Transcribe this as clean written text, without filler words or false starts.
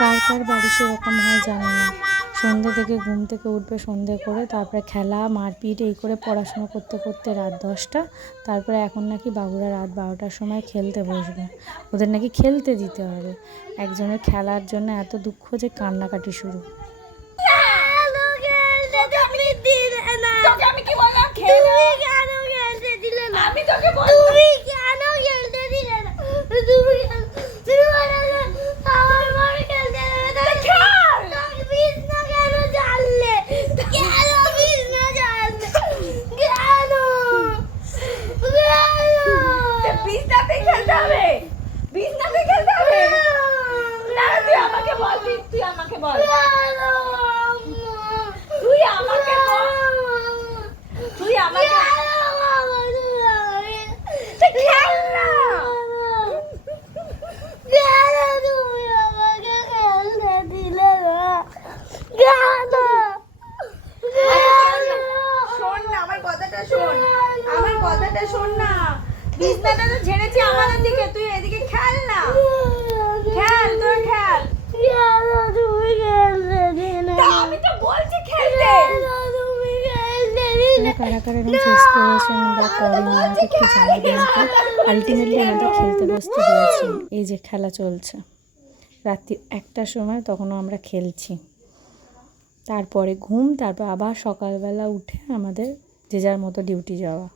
কার কার বাড়িতে এরকম হয় জানি না, সন্ধ্যে থেকে ঘুম থেকে উঠবে সন্ধ্যে করে, তারপরে খেলা মারপিট এই করে পড়াশুনো করতে করতে রাত 10টা। তারপরে এখন নাকি বাবুরা রাত 12টার সময় খেলতে বসবে, ওদের নাকি খেলতে দিতে হবে। একজনের খেলার জন্য এত দুঃখ যে কান্নাকাটি শুরু। শোন না, বিছনাটা তো ঝেড়েছি আমাদের দিকে, তুই এদিকে খেল না, খেল তোর খেল। আমি তো বলছি খেলতে। কারা কারা এরকম ফেস করেছেন বা করেন আমাকে একটু জানাবেন তো। আলটিমেটলি আমাদের খেলতে বসতে হয়েছে। এই যে খেলা চলছে রাত্রি 1টার সময়, তখনও আমরা খেলছি। তারপরে ঘুম, তারপর আবার সকালবেলা উঠে আমাদের যে যার মতো ডিউটি যাওয়া।